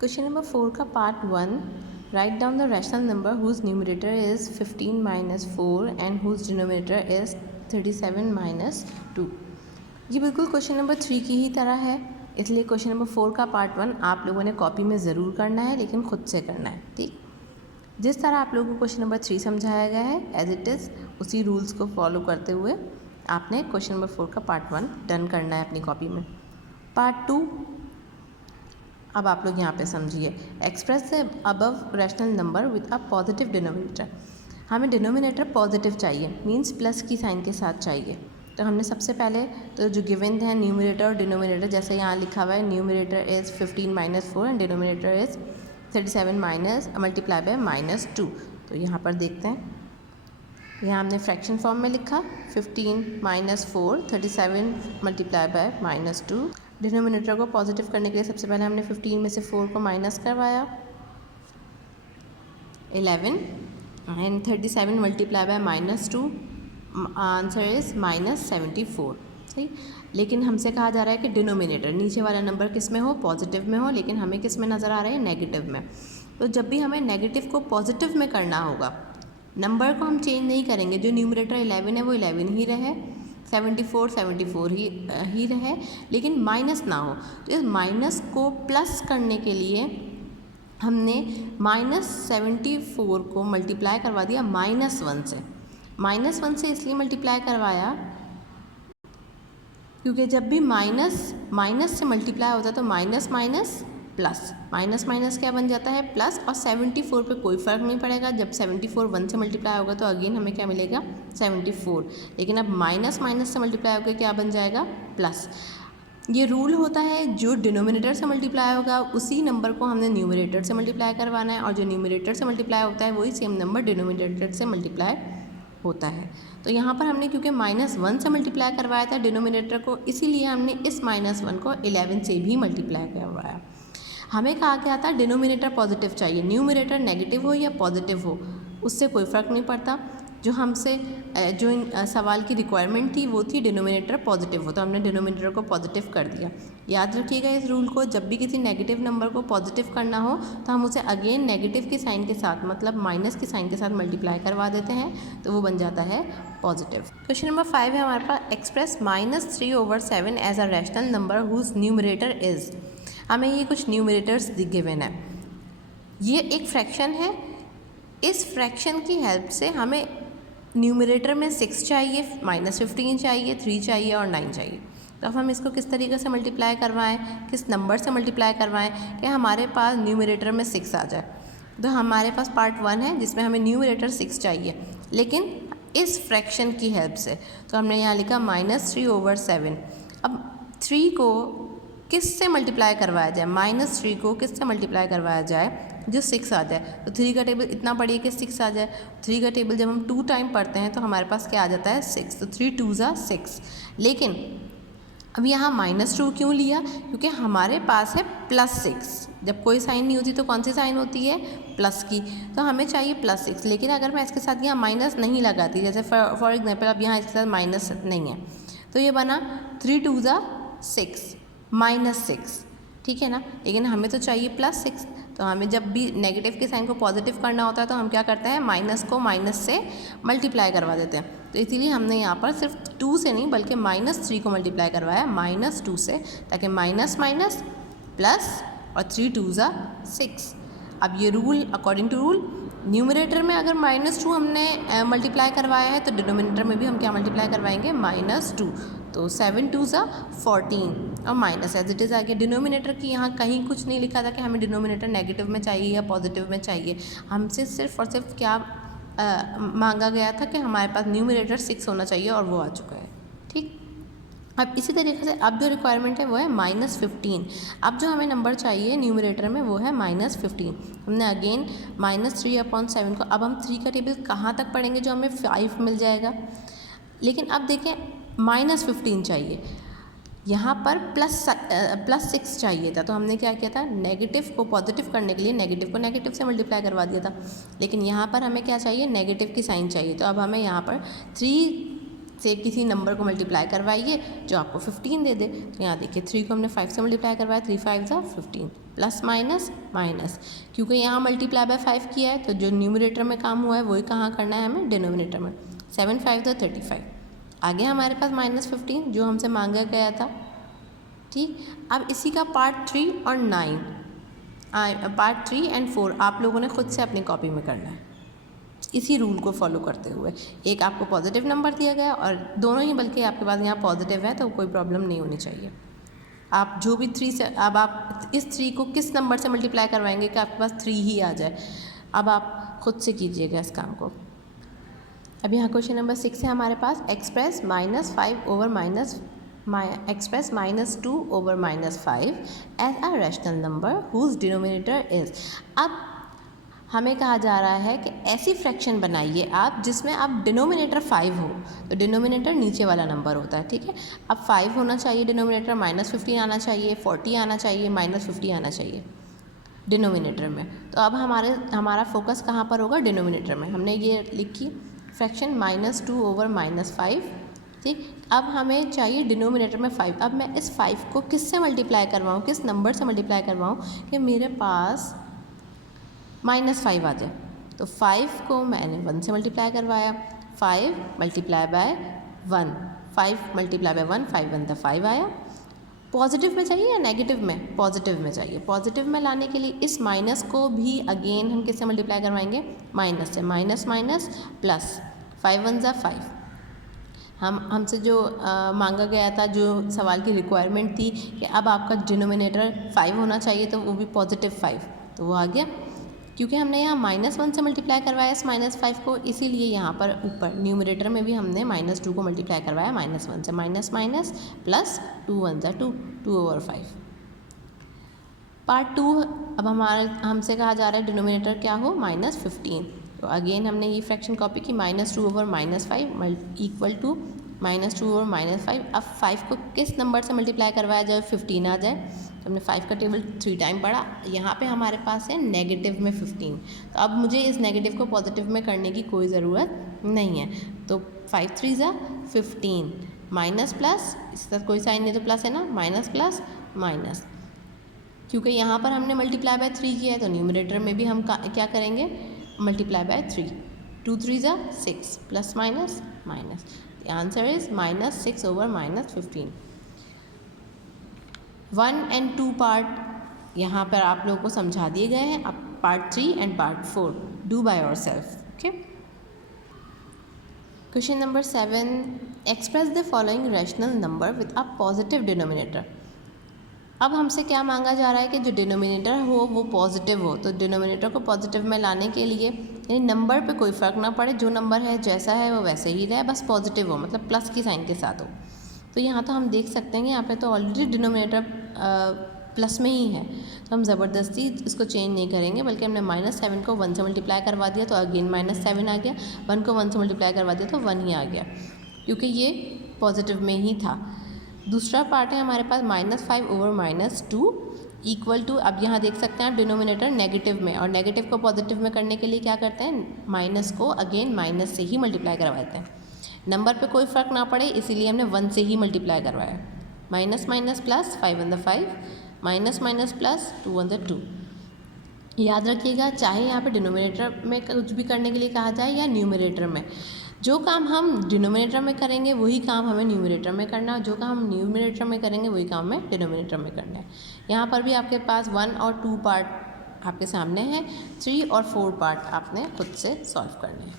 Question number 4 का part 1, write down the rational number whose numerator is 15 minus 4 and whose denominator is 37 minus 2। ये बिल्कुल question number 3 की ही तरह है, इसलिए क्वेश्चन नंबर 4 का पार्ट 1 आप लोगों ने कॉपी में ज़रूर करना है, लेकिन खुद से करना है। ठीक, जिस तरह आप लोगों को क्वेश्चन नंबर 3 समझाया गया है एज इट इज़, उसी रूल्स को फॉलो करते हुए आपने क्वेश्चन नंबर 4 का पार्ट 1 डन करना है अपनी कॉपी में। पार्ट 2, अब आप लोग यहाँ पे समझिए, express the above rational number with a positive denominator. हमें डिनोमिनेटर पॉजिटिव चाहिए, मींस प्लस की साइन के साथ चाहिए। तो हमने सबसे पहले तो जो गिवन है न्यूमरेटर और डिनोमिनेटर, जैसे यहाँ लिखा हुआ है numerator is 15 minus 4 and denominator is 37 minus multiply by minus 2। तो यहाँ पर देखते हैं, यहाँ हमने फ्रैक्शन फॉर्म में लिखा 15 minus 4 37 multiply by minus 2। Denominator को पॉजिटिव करने के लिए सबसे पहले हमने 15 में से 4 को माइनस करवाया 11 and 37 multiply by minus 2, answer is minus 74। सही, लेकिन हमसे कहा जा रहा है कि डिनोमिनेटर नीचे वाला नंबर किस में हो, पॉजिटिव में हो, लेकिन हमें किस में नज़र आ रहा है, नेगेटिव में। तो जब भी हमें नेगेटिव को पॉजिटिव में करना होगा, नंबर को हम चेंज नहीं करेंगे, जो न्यूमरेटर 11 है वो 11 ही रहे, 74 ही रहे, लेकिन माइनस ना हो। तो इस माइनस को प्लस करने के लिए हमने -74 को मल्टीप्लाई करवा दिया -1 से। -1 से इसलिए मल्टीप्लाई करवाया क्योंकि जब भी माइनस से मल्टीप्लाई होता है तो minus minus plus, minus minus क्या बन जाता है, प्लस। और 74 पे कोई फ़र्क नहीं पड़ेगा, जब 74 1 से मल्टीप्लाई होगा तो अगेन हमें क्या मिलेगा, 74। लेकिन अब माइनस माइनस से मल्टीप्लाई होकर क्या बन जाएगा, प्लस। ये रूल होता है, जो डिनोमिनेटर से मल्टीप्लाई होगा उसी नंबर को हमने न्यूमरेटर से मल्टीप्लाई करवाना है, और जो न्यूमरेटर से मल्टीप्लाई होता है वही सेम नंबर डिनोमिनेटर से मल्टीप्लाई होता है। तो यहाँ पर हमने क्योंकि -1 से मल्टीप्लाई करवाया था डिनोमिनेटर को, इसीलिए हमने इस -1 को 11 से भी मल्टीप्लाई करवाया। हमें कहा गया था डिनोमिनेटर पॉजिटिव चाहिए, न्यूमरेटर नेगेटिव हो या पॉजिटिव हो उससे कोई फ़र्क नहीं पड़ता। जो हमसे जो सवाल की रिक्वायरमेंट थी वो थी डिनोमिनेटर पॉजिटिव हो, तो हमने डिनोमिनेटर को पॉजिटिव कर दिया। याद रखिएगा इस रूल को, जब भी किसी नेगेटिव नंबर को पॉजिटिव करना हो तो हम उसे अगेन नेगेटिव की साइन के साथ, मतलब माइनस की साइन के साथ मल्टीप्लाई करवा देते हैं, तो वो बन जाता है पॉजिटिव। क्वेश्चन नंबर 5 है हमारे पास, express -3/7 as a rational number whose numerator is. हमें ये कुछ न्यूमरेटर्स गिवन है, ये एक फ्रैक्शन है, इस फ्रैक्शन की हेल्प से हमें न्यूमरेटर में 6 चाहिए, -15 चाहिए, 3 चाहिए और 9 चाहिए। तो अब हम इसको किस तरीके से मल्टीप्लाई करवाएं, किस नंबर से मल्टीप्लाई करवाएं कि हमारे पास न्यूमरेटर में 6 आ जाए। तो हमारे पास पार्ट 1 है जिसमें हमें न्यूमरेटर 6 चाहिए, लेकिन इस फ्रैक्शन की हेल्प से। तो हमने यहाँ लिखा -3/7। अब 3 को किस से मल्टीप्लाई करवाया जाए, -3 को किस से मल्टीप्लाई करवाया जाए जो 6 आ जाए। तो 3 का टेबल इतना पढ़िए कि 6 आ जाए। 3 का टेबल जब हम 2 टाइम पढ़ते हैं तो हमारे पास क्या आ जाता है, 6। तो 3 2 ज़ा 6। लेकिन अब यहाँ -2 क्यों लिया, क्योंकि हमारे पास है +6। जब कोई साइन नहीं होती तो कौन सी साइन होती है, प्लस की। तो हमें चाहिए +6। लेकिन अगर मैं इसके साथ यहाँ माइनस नहीं लगाती, जैसे फॉर एग्जाम्पल अब यहाँ इसके साथ माइनस नहीं है, तो ये बना 3 2 ज़ा 6 -6, ठीक है ना। लेकिन हमें तो चाहिए +6। तो हमें जब भी नेगेटिव के साइन को पॉजिटिव करना होता है तो हम क्या करते हैं, माइनस को माइनस से मल्टीप्लाई करवा देते हैं। तो इसीलिए हमने यहाँ पर सिर्फ 2 से नहीं बल्कि -3 को मल्टीप्लाई करवाया -2 से, ताकि माइनस माइनस प्लस और 3 2 ज़ा 6। अब ये rule, according to rule, numerator में अगर -2 हमने मल्टीप्लाई करवाया है तो डिनोमिनेटर में भी हम क्या मल्टीप्लाई करवाएंगे, -2। तो 7 2 ज़ा 14 और माइनस एज इट इज़ आ गया। डिनोमिनेटर की यहाँ कहीं कुछ नहीं लिखा था कि हमें डिनोमिनेटर नेगेटिव में चाहिए या पॉजिटिव में चाहिए, हमसे सिर्फ और सिर्फ क्या मांगा गया था कि हमारे पास न्यूमरेटर 6 होना चाहिए, और वो आ चुका है। ठीक, अब इसी तरीके से अब जो रिक्वायरमेंट है वो है -15। अब जो हमें नंबर चाहिए न्यूमरेटर में वो है -15। हमने अगेन -3/7 को, अब हम 3 का टेबल कहाँ तक पढ़ेंगे जो हमें 5 मिल जाएगा। लेकिन अब देखें -15 चाहिए, यहाँ पर +6 चाहिए था, तो हमने क्या किया था, नेगेटिव को पॉजिटिव करने के लिए नेगेटिव को नेगेटिव से मल्टीप्लाई करवा दिया था। लेकिन यहाँ पर हमें क्या चाहिए, नेगेटिव की साइन चाहिए। तो अब हमें यहाँ पर 3 से किसी नंबर को मल्टीप्लाई करवाइए जो आपको 15 दे दे। तो यहाँ देखिए 3 को हमने 5 से मल्टीप्लाई करवाया, 3 5 ज़ा 15, प्लस माइनस माइनस, क्योंकि यहाँ मल्टीप्लाई बाय 5 किया है तो जो न्यूमरेटर में काम हुआ है वही कहाँ करना है हमें, डिनोमिनेटर में। 7 5 ज़ा 35, आगे हमारे पास -15 जो हमसे मांगा गया था। ठीक, अब इसी का पार्ट 3 और 9, पार्ट 3 एंड 4 आप लोगों ने खुद से अपनी कॉपी में करना है इसी रूल को फॉलो करते हुए। एक आपको पॉजिटिव नंबर दिया गया और दोनों ही बल्कि आपके पास यहाँ पॉजिटिव है तो कोई प्रॉब्लम नहीं होनी चाहिए। आप जो भी 3 से, अब आप इस 3 को किस नंबर से मल्टीप्लाई करवाएंगे कि आपके पास 3 ही आ जाए। अब आप खुद से कीजिएगा इस काम को। अब यहाँ क्वेश्चन नंबर 6 है हमारे पास, express -5 over express -2 over -5 as a rational number whose denominator is. अब हमें कहा जा रहा है कि ऐसी फ्रैक्शन बनाइए आप जिसमें आप डिनोमिनेटर 5 हो, तो डिनोमिनेटर नीचे वाला नंबर होता है। ठीक है, अब 5 होना चाहिए डिनोमिनेटर, -15 आना चाहिए, 40 आना चाहिए, -50 आना चाहिए डिनोमिनेटर में। तो अब हमारा फोकस कहाँ पर होगा, डिनोमिनेटर में। हमने ये लिखी फ्रैक्शन -2 ओवर -5। ठीक, अब हमें चाहिए डिनोमिनेटर में 5। अब मैं इस 5 को किससे मल्टीप्लाई करवाऊँ, किस नंबर से मल्टीप्लाई करवाऊँ कि मेरे पास -5 आ जाए। तो 5 को मैंने 1 से मल्टीप्लाई करवाया, 5 मल्टीप्लाई बाय 1, 5 मल्टीप्लाई बाय 1, 5 1 ज़ा 5 आया। पॉजिटिव में चाहिए या नेगेटिव में, पॉजिटिव में चाहिए। पॉजिटिव में लाने के लिए इस माइनस को भी अगेन हम किससे मल्टीप्लाई करवाएंगे, माइनस से, माइनस माइनस प्लस, 5 1 ज़ा 5। हमसे जो मांगा गया था, जो सवाल की रिक्वायरमेंट थी कि अब आपका डिनोमिनेटर 5 होना चाहिए, तो वो भी पॉजिटिव 5, तो वो आ गया। क्योंकि हमने यहाँ -1 से मल्टीप्लाई करवाया इस -5 को, इसीलिए यहाँ पर ऊपर न्यूमरेटर में भी हमने -2 को मल्टीप्लाई करवाया -1 से, माइनस माइनस प्लस 2 1 ज़ा 2, 2 ओवर 5। पार्ट 2, अब हमसे कहा जा रहा है डिनोमिनेटर क्या हो, -15। तो अगेन हमने ये फ्रैक्शन कॉपी की, -2 ओवर -5 इक्वल टू -2 ओवर -5। अब 5 को किस नंबर से मल्टीप्लाई करवाया जाए 15 आ जाए। तो हमने 5 का टेबल 3 टाइम पढ़ा। यहाँ पे हमारे पास है नेगेटिव में 15, तो अब मुझे इस नेगेटिव को पॉजिटिव में करने की कोई ज़रूरत नहीं है। तो 5 3 ज़ा 15, माइनस प्लस, इसका कोई साइन नहीं तो प्लस है ना, माइनस प्लस माइनस, क्योंकि यहाँ पर हमने मल्टीप्लाई बाय 3 किया है तो न्यूमरेटर में भी हम क्या करेंगे, मल्टीप्लाई बाय 3, 2 3 ज़ा 6, plus minus minus. The answer is -6 over -15। 1 and 2 part यहाँ पर आप लोगों को समझा दिए गए हैं। अब part 3 and part 4 do by your self. Okay, question number 7, express the following rational number with a positive denominator. अब हमसे क्या मांगा जा रहा है कि जो डिनोमिनेटर हो वो पॉजिटिव हो। तो डिनोमिनेटर को पॉजिटिव में लाने के लिए यानी नंबर पे कोई फ़र्क ना पड़े, जो नंबर है जैसा है वो वैसे ही रहे, बस पॉजिटिव हो, मतलब प्लस की साइन के साथ हो। तो यहाँ तो हम देख सकते हैं कि यहाँ पे तो ऑलरेडी डिनोमिनेटर प्लस में ही है, तो हम ज़बरदस्ती इसको चेंज नहीं करेंगे, बल्कि हमने -7 को 1 से मल्टीप्लाई करवा दिया तो अगेन -7 आ गया, 1 को 1 से मल्टीप्लाई करवा दिया तो 1 ही आ गया, क्योंकि ये पॉजिटिव में ही था। दूसरा पार्ट है हमारे पास -5 ओवर -2 इक्वल टू, अब यहाँ देख सकते हैं आप डिनोमिनेटर नेगेटिव में, और नेगेटिव को पॉजिटिव में करने के लिए क्या करते हैं, माइनस को अगेन माइनस से ही मल्टीप्लाई करवाते हैं। नंबर पे कोई फ़र्क ना पड़े इसीलिए हमने 1 से ही मल्टीप्लाई करवाया। माइनस माइनस प्लस, 5 1 ज़ा 5, माइनस माइनस प्लस, 2 1 ज़ा 2। याद रखिएगा, चाहे यहाँ पे डिनोमिनेटर में कुछ भी करने के लिए कहा जाए या न्यूमरेटर में, जो काम हम डिनोमिनेटर में करेंगे वही काम हमें न्यूमरेटर में करना है, जो काम हम न्यूमरेटर में करेंगे वही काम हमें डिनोमिनेटर में करना है। यहाँ पर भी आपके पास 1 और 2 पार्ट आपके सामने हैं, 3 और 4 पार्ट आपने खुद से सॉल्व करने हैं।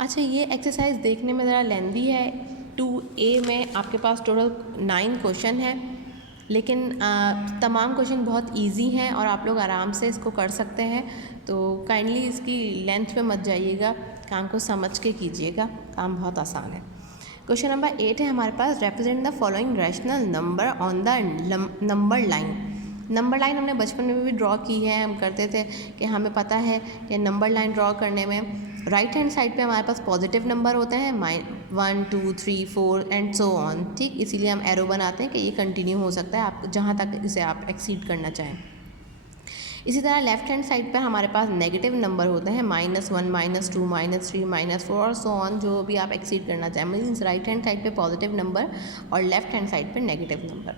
अच्छा, ये एक्सरसाइज देखने में ज़रा लेंदी है। 2A में आपके पास टोटल 9 क्वेश्चन है, लेकिन तमाम क्वेश्चन बहुत इजी हैं और आप लोग आराम से इसको कर सकते हैं। तो काइंडली इसकी लेंथ पे मत जाइएगा, काम को समझ के कीजिएगा, काम बहुत आसान है। क्वेश्चन नंबर 8 है हमारे पास, represent the following rational number on the number line. Number line हमने बचपन में भी ड्रॉ की है, हम करते थे कि हमें पता है कि नंबर लाइन ड्रॉ करने में राइट हैंड साइड पे हमारे पास पॉजिटिव नंबर होते हैं, 1 2 3 4 एंड सो ऑन। ठीक, इसीलिए हम एरो बनाते हैं कि ये कंटिन्यू हो सकता है आप जहाँ तक इसे आप एक्सीड करना चाहें। इसी तरह लेफ्ट हैंड साइड पर हमारे पास नेगेटिव नंबर होते हैं -1, -2, -3, -4 और सो ऑन, जो भी आप एक्सीड करना चाहें। मीन्स राइट हैंड साइड पे पॉजिटिव नंबर और लेफ्ट हैंड साइड पे negative number.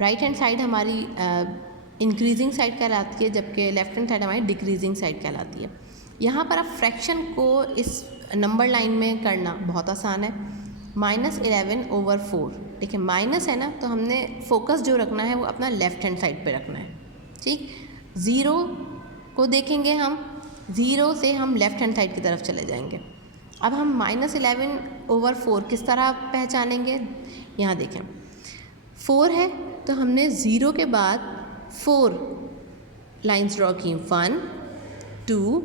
Right hand side हमारी इंक्रीजिंग साइड कहलाती है, जबकि लेफ्ट हैंड साइड हमारी डिक्रीजिंग साइड कहलाती है। यहाँ पर अब फ्रैक्शन को इस नंबर लाइन में करना बहुत आसान है। -11/4, देखिए माइनस है ना, तो हमने फोकस जो रखना है वो अपना लेफ्ट हैंड साइड पे रखना है, ठीक। 0 को देखेंगे हम, 0 से हम लेफ्ट हैंड साइड की तरफ चले जाएंगे। अब हम -11/4 किस तरह पहचानेंगे, यहाँ देखें 4 है तो हमने 0 के बाद 4 लाइंस ड्रॉ की, 1, 2,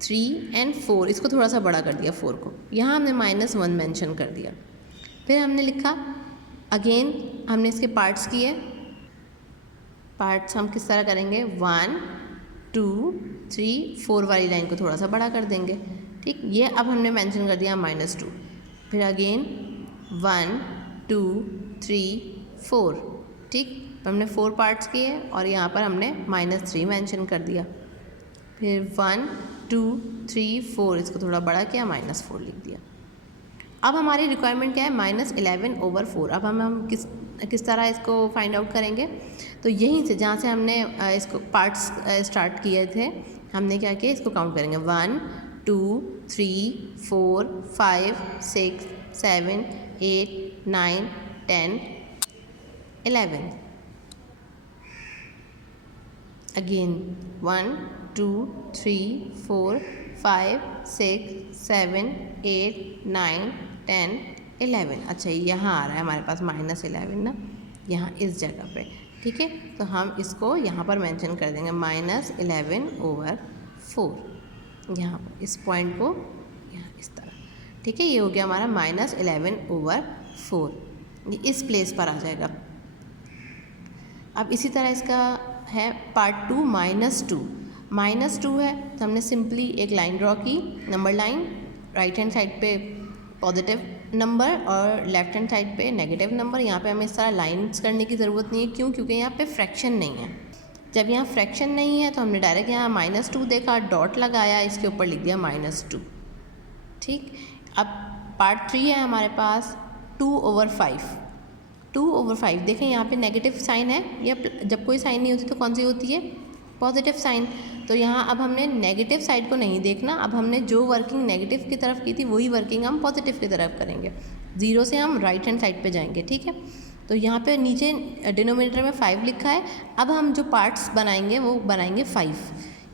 3 एंड 4। इसको थोड़ा सा बड़ा कर दिया 4 को, यहाँ हमने -1 मेंशन कर दिया। फिर हमने लिखा अगेन, हमने इसके पार्ट्स किए। पार्ट्स हम किस तरह करेंगे, 1, 2, 3, 4 वाली लाइन को थोड़ा सा बड़ा कर देंगे, ठीक। ये अब हमने मेंशन कर दिया -2। फिर अगेन 1, 2, 3, 4, ठीक। हमने 4 पार्ट्स किए और यहाँ पर हमने -3 मेंशन कर दिया। फिर 1, 2, 3, 4, इसको थोड़ा बड़ा किया, -4 लिख दिया। अब हमारी रिक्वायरमेंट क्या है, -11/4। अब हम किस तरह इसको फाइंड आउट करेंगे, तो यहीं से जहाँ से हमने इसको पार्ट्स स्टार्ट किए थे, हमने क्या किया, इसको काउंट करेंगे 1, 2, 3, 4, 5, 6, 7, 8, 9, 10, 11। अगेन 1, 2, 3, 4, 5, 6, 7, 8, 9, 10, 11। अच्छा यहाँ आ रहा है हमारे पास -11 ना, यहाँ इस जगह पे, ठीक है। तो हम इसको यहाँ पर मेंशन कर देंगे -11/4, यहाँ पर इस पॉइंट को यहाँ इस तरह, ठीक है। ये हो गया हमारा -11/4, ये इस प्लेस पर आ जाएगा। अब इसी तरह इसका है पार्ट 2, -2 है तो हमने सिंपली एक लाइन ड्रॉ की, number line, right hand side पे पॉजिटिव नंबर और लेफ्ट हैंड साइड पे नेगेटिव नंबर। यहाँ पे हमें इस तरह लाइंस करने की ज़रूरत नहीं है, क्यों, क्योंकि यहाँ पे फ्रैक्शन नहीं है। जब यहाँ फ्रैक्शन नहीं है तो हमने डायरेक्ट यहाँ -2 देखा, डॉट लगाया, इसके ऊपर लिख दिया -2, ठीक। अब पार्ट 3 है हमारे पास 2/5। 2/5 देखें यहाँ पे नेगेटिव साइन है, या जब कोई साइन नहीं होती तो कौन सी होती है, पॉजिटिव साइन। तो यहाँ अब हमने नेगेटिव साइड को नहीं देखना, अब हमने जो वर्किंग नेगेटिव की तरफ की थी वही वर्किंग हम पॉजिटिव की तरफ करेंगे। 0 से हम राइट हैंड साइड पे जाएंगे, ठीक है। तो यहाँ पे नीचे डिनोमिनेटर में 5 लिखा है। अब हम जो पार्ट्स बनाएंगे वो बनाएंगे 5।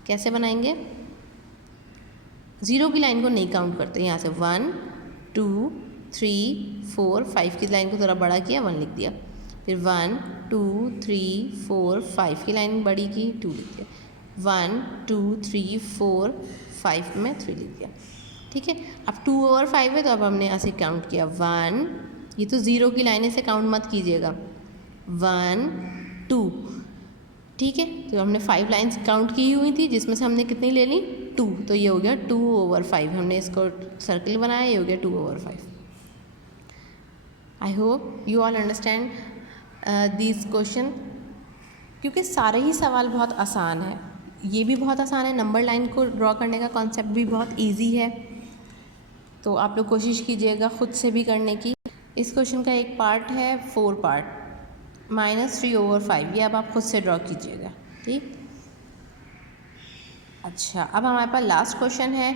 कैसे बनाएंगे, 0 की लाइन को नहीं काउंट करते, यहाँ से 1, 2, 3, 4, 5 की लाइन को थोड़ा बड़ा किया, 1 लिख दिया। फिर 1, 2, 3, 4, 5 की लाइन बड़ी की, 2 लिख दिया। 1, 2, 3, 4, 5 में 3 लिख दिया, ठीक है। अब 2/5 है तो अब हमने ऐसे काउंट किया 1, ये तो 0 की लाइन से काउंट मत कीजिएगा, 1, 2, ठीक है। तो हमने 5 लाइन्स काउंट की हुई थी, जिसमें से हमने कितनी ले ली, 2, तो ये हो गया 2/5। हमने इसको सर्कल बनाया, ये हो गया 2/5। I hope you all understand this question, क्योंकि सारे ही सवाल बहुत आसान है। ये भी बहुत आसान है, नंबर लाइन को ड्रॉ करने का कॉन्सेप्ट भी बहुत इजी है। तो आप लोग कोशिश कीजिएगा ख़ुद से भी करने की। इस क्वेश्चन का एक पार्ट है 4 पार्ट, -3/5, ये अब आप खुद से ड्रॉ कीजिएगा, ठीक। अच्छा, अब हमारे पास लास्ट क्वेश्चन है,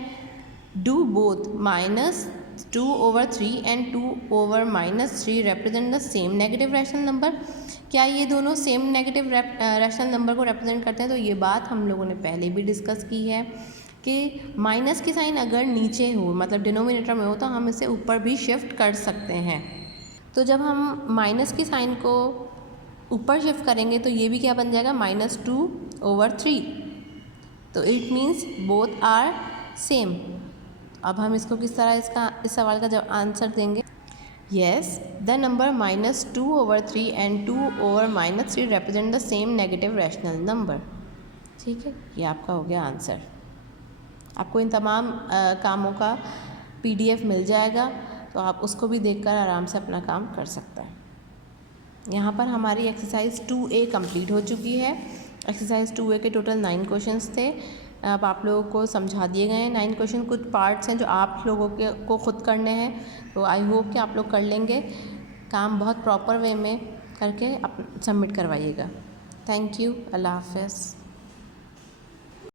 do both -2/3 and 2/-3 represent the same negative rational number. क्या ये दोनों सेम नेगेटिव रैशनल नंबर को रिप्रेजेंट करते हैं? तो ये बात हम लोगों ने पहले भी डिस्कस की है कि माइनस की साइन अगर नीचे हो, मतलब डिनोमिनेटर में हो, तो हम इसे ऊपर भी शिफ्ट कर सकते हैं। तो जब हम माइनस की साइन को ऊपर शिफ्ट करेंगे तो ये भी क्या बन जाएगा, -2/3। तो it means both are same. अब हम इसको किस तरह इस सवाल का जब आंसर देंगे, yes the number -2/3 and 2/-3 represent the same negative rational number. ठीक है, ये आपका हो गया आंसर। आपको इन तमाम कामों का PDF मिल जाएगा, तो आप उसको भी देखकर आराम से अपना काम कर सकते हैं। यहाँ पर हमारी एक्सरसाइज 2A कंप्लीट हो चुकी है। एक्सरसाइज 2A के टोटल 9 क्वेश्चंस थे। अब आप लोगों को समझा दिए गए हैं 9 क्वेश्चन। कुछ पार्ट्स हैं जो आप लोगों को खुद करने हैं, तो आई होप कि आप लोग कर लेंगे। काम बहुत प्रॉपर वे में करके आप सबमिट करवाइएगा। Thank you. अल्लाह हाफ़िज़।